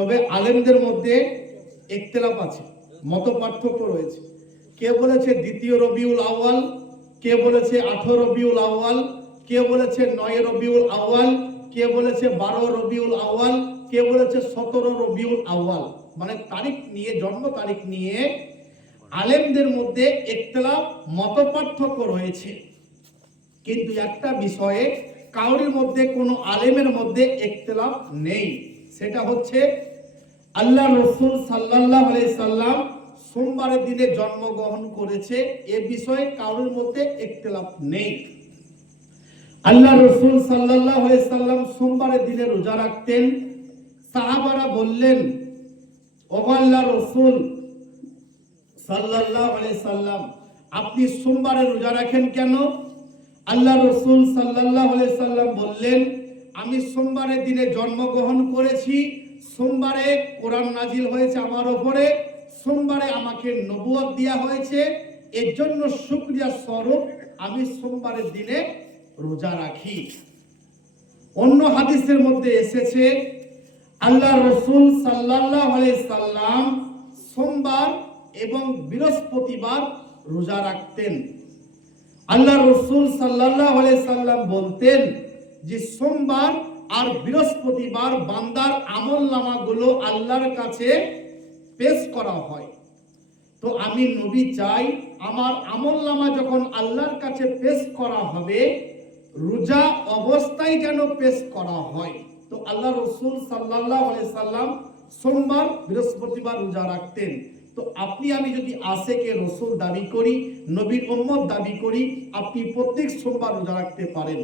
তবে আলেমদের মধ্যে ইখতিলাফ আছে, মত পার্থক্য রয়েছে। কে বলেছে দ্বিতীয় রবিউল আউয়াল, কে বলেছে 18 রবিউল আউয়াল, কে বলেছে 9 রবিউল আউয়াল, কে বলেছে 12 রবিউল আউয়াল, কে বলেছে 17 রবিউল আউয়াল। মানে তারিখ নিয়ে, জন্ম তারিখ নিয়ে আলেমদের মধ্যে ইখতিলাফ, মত পার্থক্য রয়েছে। কিন্তু একটা বিষয়ে কাউরির মধ্যে, কোনো আলেমের মধ্যে ইখতিলাফ নেই, সেটা হচ্ছে আল্লাহ রসুল সাল্লাল্লাহু আলাইহি সাল্লাম সোমবারের দিনে জন্মগ্রহণ করেছে, এ বিষয়ে কারোর মধ্যে ইখতিলাফ নেই। আল্লাহ রসুল সাল্লাল্লাহু আলাইহি সাল্লাম সোমবারের দিনে রোজা রাখতেন। সাহাবারা বললেন, ও আল্লাহ রসুল সাল্লাল্লাহু আলাইহি সাল্লাম, আপনি সোমবারে রোজা রাখেন কেন? আল্লাহ রসুল সাল্লাল্লাহু আলাইহি সাল্লাম বললেন, আমি সোমবারের দিনে জন্মগ্রহণ করেছি, সোমবারে কোরআন নাজিল হয়েছে আমার উপরে, সোমবারে আমাকে নবুয়ত দেয়া হয়েছে, এর জন্য শুকরিয়া স্বরূপ আমি সোমবারের দিনে রোজা রাখি। অন্য হাদিসের মধ্যে এসেছে আল্লাহ রসুল সাল্লাল্লাহু আলাইহি সাল্লাম সোমবার এবং বৃহস্পতিবার রোজা রাখতেন। আল্লাহ রসুল সাল্লাল্লাহু আলাইহি সাল্লাম বলতেন যে সোমবার আর বৃহস্পতিবার বান্দার আমলনামাগুলো আল্লাহর কাছে পেশ করা হয়। তো আমি নবী চাই আমার আমলনামা যখন আল্লাহর কাছে পেশ করা হবে, রোজা অবস্থায় যেন পেশ করা হয়। তো আল্লাহ রসুল সাল্লাল্লাহু আলাইহি সাল্লাম সোমবার বৃহস্পতিবার রোজা রাখতেন। তো আপনি আমি যদি আশেকে রসুল দাবি করি, নবীর উম্মত দাবি করি, আপনি প্রত্যেক সোমবার রোজা রাখতে পারেন।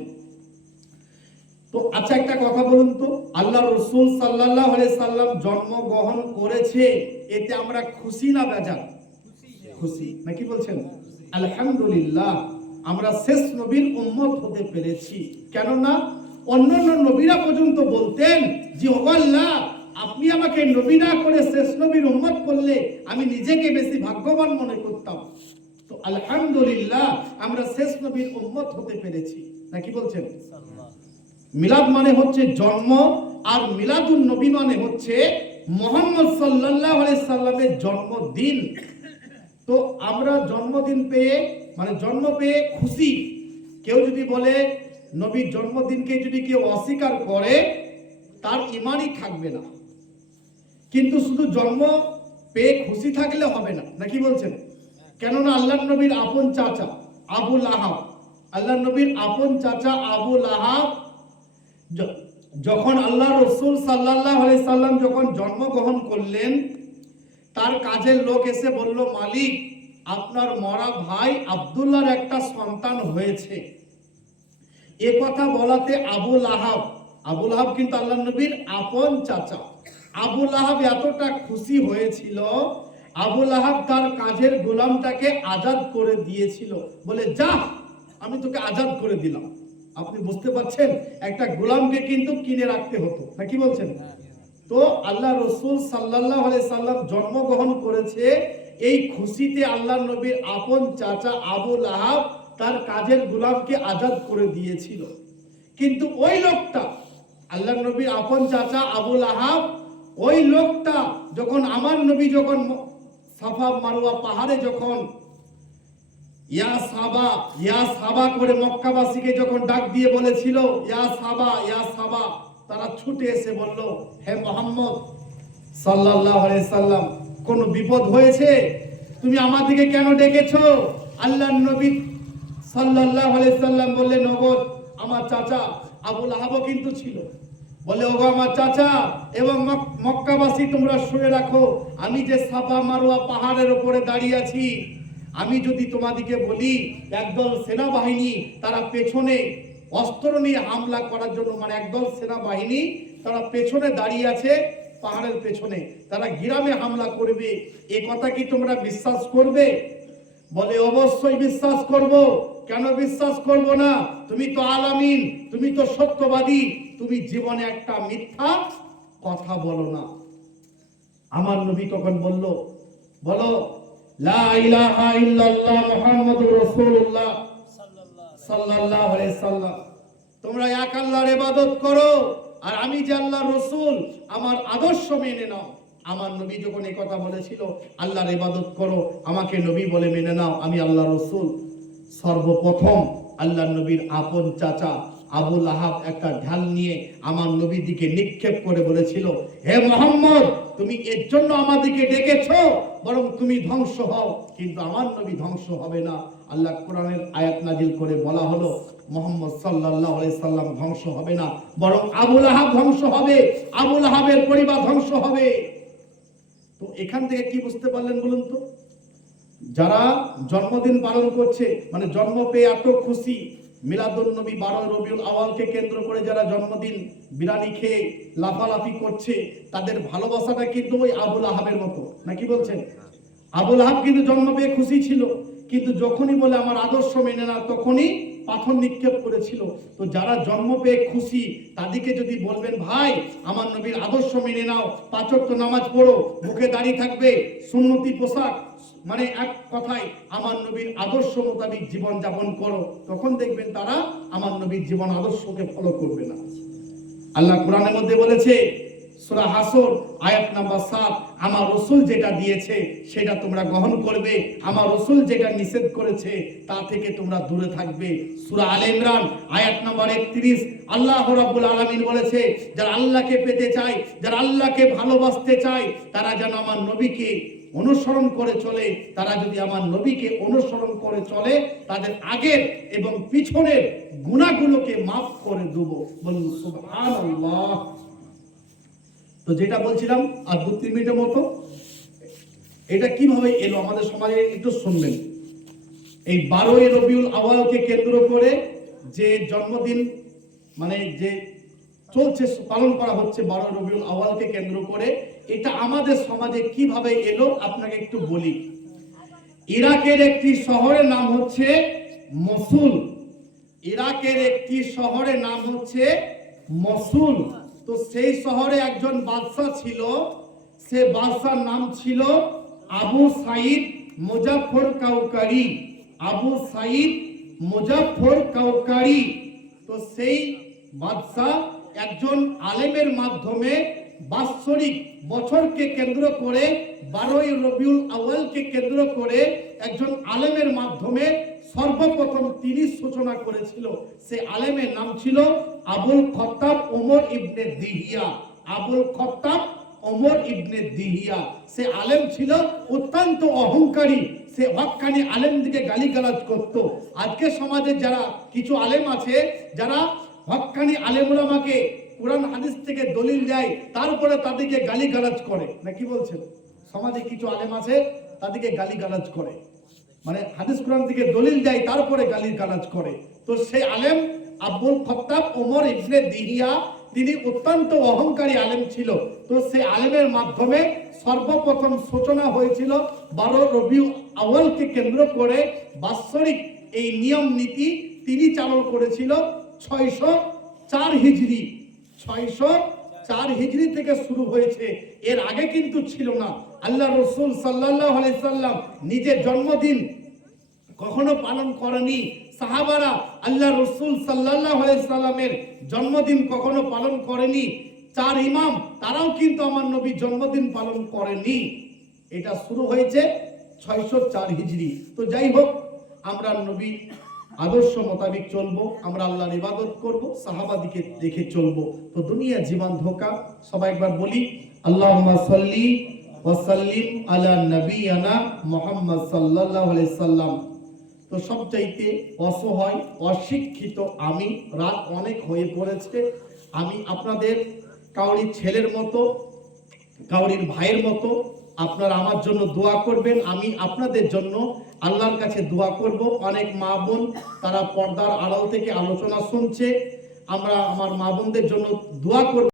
তো আচ্ছা, একটা কথা বলুন তো, আল্লাহ রসুল সাল্লাল্লাহু আলাইহি সাল্লাম জন্মগ্রহণ করেছে, এতে আমরা খুশি না বেজার? খুশি, নাকি বলছেন? আলহামদুলিল্লাহ, আমরা শেষ নবীর উম্মত হতে পেরেছি। কেননা অন্যান্য নবীরা পর্যন্ত বলতেন যে ও আল্লাহ, আপনি আমাকে নবী না করে শেষ নবীর উম্মত করলে আমি নিজেকে বেশি ভাগ্যবান মনে করতাম। তো আলহামদুলিল্লাহ, আমরা শেষ নবীর উম্মত হতে পেরেছি, নাকি বলছেন? মিলাদ মানে হচ্ছে জন্ম, আর মিলাদুন নবী মানে হচ্ছে মুহাম্মদ সাল্লাল্লাহু আলাইহি সাল্লামের জন্মদিন। তো আমরা জন্মদিন পেয়ে, মানে জন্ম পেয়ে খুশি। কেউ যদি বলে নবীর জন্মদিনকে যদি কেউ অস্বীকার করে, তার ঈমানই থাকবে না। কিন্তু শুধু জন্ম পেয়ে খুশি থাকলে হবে না, নাকি বলছেন? কেননা আল্লাহর নবীর আপন চাচা আবু লাহাব, আল্লাহর নবীর আপন চাচা আবু লাহাব যখন আল্লাহ রসুল সাল্লাল্লাহু আলাইহি সাল্লাম যখন জন্মগ্রহণ করলেন, তার কাজের লোক এসে বলল, মালিক, আপনার মরা ভাই আব্দুল্লাহর একটা সন্তান হয়েছে। এ কথা বলাতে আবু লাহাব কিন্তু আল্লাহর নবীর আপন চাচা, আবু লাহাব এতটা খুশি হয়েছিল, আবু লাহাব তার কাজের গোলামটাকে আজাদ করে দিয়েছিল, বলে যা, আমি তোকে আজাদ করে দিলাম। আপনি বুঝতে পারছেন, একটা গোলামকে কিন্তু কিনে রাখতে হতো, নাকি বলছেন? তো আল্লাহ রসুল সাল্লাল্লাহু আলাইহি সাল্লাম জন্মগ্রহণ করেছে, এই খুশিতে আল্লাহ নবীর আপন চাচা আবু লাহাব তার কাজের গোলামকে আজাদ করে দিয়েছিল। কিন্তু ওই লোকটা, আল্লাহ নবীর আপন চাচা আবু লাহাব, ওই লোকটা যখন আমার নবী যখন সাফা মারওয়া পাহাড়ে যখন ইয়া সাবা করে মক্কাবাসীকে যখন ডাক দিয়ে বলেছিল ইয়া সাবা, তারা ছুটে এসে বলল, হে মুহাম্মদ সাল্লাল্লাহু আলাইহি সাল্লাম, কোন বিপদ হয়েছে? তুমি আমাদেরকে কেন ডেকেছো? আল্লাহর নবী সাল্লাল্লাহু আলাইহি সাল্লাম বললেন, ওগো আমার চাচা আবু লাহাব কিন্তু ছিল। বলে, ওগো আমার চাচা এবং মক্কাবাসী, তোমরা শুনে রাখো, আমি যে সাফা মারওয়া পাহাড়ের উপরে দাঁড়িয়ে আছি, আমি যদি তোমাদেরকে বলি একদল সেনাবাহিনী তারা পেছনে অস্ত্র নিয়ে হামলা করার জন্য, মানে একদল সেনাবাহিনী তারা পেছনে দাঁড়িয়ে আছে, পাহাড়ের পেছনে, তারা গ্রামে হামলা করবে, এ কথা কি তোমরা বিশ্বাস করবে? বলে, অবশ্যই বিশ্বাস করব। কেন বিশ্বাস করব না? তুমি তো আলামিন, তুমি তো সত্যবাদী, তুমি জীবনে একটা মিথ্যা কথা বলো না। আমার নবী তখন বলো লা ইলাহা ইল্লাল্লাহ মুহাম্মাদুর রাসূলুল্লাহ সাল্লাল্লাহু আলাইহি সাল্লাম, তোমরা এক আল্লাহর ইবাদত করো, আর আমি যে আল্লাহর রাসূল, আমার আদর্শ মেনে নাও। আমার নবী যখন এই কথা বলেছিল আল্লাহর ইবাদত করো, আমাকে নবী বলে মেনে নাও, আমি আল্লাহর রাসূল, সর্বপ্রথম আল্লাহর নবীর আপন চাচা আবু লাহাব একটা ঢাল নিয়ে আমার নবীর দিকে নিক্ষেপ করে বলেছিল, হে মুহাম্মদ, তুমি এর জন্য আমাদেরকে ডেকেছো, বরং তুমি ধ্বংস হও, কিন্তু আমার নবী ধ্বংস হবে না। আল্লাহ কোরআনের আয়াত নাজিল করে বলা হলো, মুহাম্মদ সাল্লাল্লাহু আলাইহি সাল্লাম ধ্বংস হবে না, বরং আবু লাহাব ধ্বংস হবে, আবু লাহাবের পরিবার ধ্বংস হবে। তো এখান থেকে কি বুঝতে পারলেন বলুন তো? যারা জন্মদিন পালন করছে, মানে জন্ম পেয়ে এত খুশি, মিলাদুন নবী 12 রবিউল আওয়ালকে কেন্দ্র করে যারা জন্মদিন বিরিয়ানি খেয়ে লাফালাফি করছে, তাদের ভালোবাসাটা কিন্তু ওই আবু লাহাবের মতো, নাকি বলছেন? আবু লাহাব কিন্তু জন্ম পেয়ে খুশি ছিল, কিন্তু যখনই বলে আমার আদর্শ মেনে না, তখনই পাথর নিক্ষেপ করেছিল। তো যারা জন্ম পেয়ে খুশি, তাদেরকে যদি বলবেন ভাই আমার নবীর আদর্শ মেনে নাও, 5 ওয়াক্ত নামাজ পড়ো, মুখে দাড়ি থাকবে, সুন্নতি পোশাক, মানে এক কথায় আমার নবীর আদর্শ মোতাবেক জীবন যাপন করো, তখন দেখবেন তারা আমার নবীর জীবন আদর্শকে ফলো করবে না। আল্লাহ কোরআনের মধ্যে বলেছে, সূরা হাসর আয়াত নাম্বার 7, আমার রাসূল যেটা দিয়েছে সেটা তোমরা গ্রহণ করবে, আমার রাসূল যেটা নিষেধ করেছে তা থেকে তোমরা দূরে থাকবে। সূরা আলে ইমরান আয়াত নাম্বার 31, আল্লাহ রাব্বুল আলামিন বলেছে, যারা আল্লাহকে পেতে চায়, যারা আল্লাহকে ভালোবাসতে চায়, তারা যেন আমার নবীকে অনুসরণ করে চলে। তারা যদি আমার নবীকে অনুসরণ করে চলে, তাদের আগের এবং পিছনের গুনাহগুলোকে মাফ করে দেব। বলুন সুবহানাল্লাহ। তো যেটা বলছিলাম আর 2-3 মিনিটের মতো, এটা কিভাবে এলো আমাদের সমাজে একটু শুনবেন। এই 12 রবিউল আওয়ালকে কেন্দ্র করে যে জন্মদিন, মানে যে চলছে, পালন করা হচ্ছে 12 রবিউল আওয়ালকে কেন্দ্র করে, এটা আমাদের সমাজে কিভাবে এলো আপনাকে একটু বলি। ইরাকের একটি শহরের নাম হচ্ছে মসুল। ইরাকের একটি শহরের নাম হচ্ছে মসুল। তো সেই শহরে একজন বাদশা ছিল, সে বাদশার নাম ছিল আবু সাইদ মুজাফফর কাউকারি। আবু সাইদ মুজাফফর কাউকারি। তো সেই বাদশা একজন আলেমের মাধ্যমে বাৎসরিক বছরকে কেন্দ্র করে 12 রবিউল আউয়ালকে কেন্দ্র করে একজন আলেমের মাধ্যমে সর্বপ্রথম তিনি সূচনা করেছিল। সে আলেমের নাম ছিল আবুল খত্তাব ওমর ইবনে দিহিয়া। আবুল খত্তাব ওমর ইবনে দিহিয়া। সে আলেম ছিল অত্যন্ত অহংকারী। সে হক্কানি আলেমদিকে গালিগালাজ করত। আজকে সমাজে যারা কিছু আলেম আছে, যারা হক্কানি আলেম উলামাকে কুরআন হাদিস থেকে দলিল দেয়, তারপরে তাদেরকে গালিগালাজ করে, না কি বলছেন? সমাজে কিছু আলেম আছে, তাদেরকে গালিগালাজ করে, মানে হাদিস কুরআন থেকে দলিল দেয় তারপরে গালিগালাজ করে। তো সেই আলেম আবুল খত্তাব ওমর ইবনে দিহিয়া, তিনি অত্যন্ত অহংকারী আলেম ছিল। তো সেই আলেমের মাধ্যমে সর্বপ্রথম সূচনা হয়েছিল 12 রবিউল আউয়ালকে কেন্দ্র করে বাৎসরিক এই নিয়ম নীতি তিনি চালু করেছিল 604 হিজরি। 604 হিজরি থেকে শুরু হয়েছে, এর আগে কিন্তু ছিল না। আল্লাহ রাসূল সাল্লাল্লাহু আলাইহি সাল্লাম নিজের জন্মদিন কখনো পালন করেনি। সাহাবারা আল্লাহ রাসূল সাল্লাল্লাহু আলাইহি সাল্লামের জন্মদিন কখনো পালন করেনি। 4 ইমাম তারাও কিন্তু আমার নবীর জন্মদিন পালন করেনি। এটা শুরু হয়েছে 604 হিজরি। তো যাই হোক, আমরা নবী আদর্শ মোতাবেক চলবো, আমরা আল্লাহর ইবাদত করব, সাহাবাদিকে দেখে চলবো। তো দুনিয়া জীবন ধোকা। সবাই একবার বলি আল্লাহুম্মা সাল্লি ওয়া সাল্লিম আলা নবিয়ানা মুহাম্মদ সাল্লাল্লাহু আলাইহি সাল্লাম। তো সবচাইতে অসহায় অশিক্ষিত আমি, রাত অনেক হয়ে পড়েছে, আমি আপনাদের কাউরির ছেলের মতো, কাউরির ভাইয়ের মতো, আপনারা আমার জন্য দোয়া করবেন, আমি আপনাদের জন্য আল্লাহর কাছে দোয়া করব। অনেক মা বোন তারা পর্দার আড়াল থেকে আলোচনা শুনছে, আমরা আমার মা বোনদের জন্য দোয়া করব।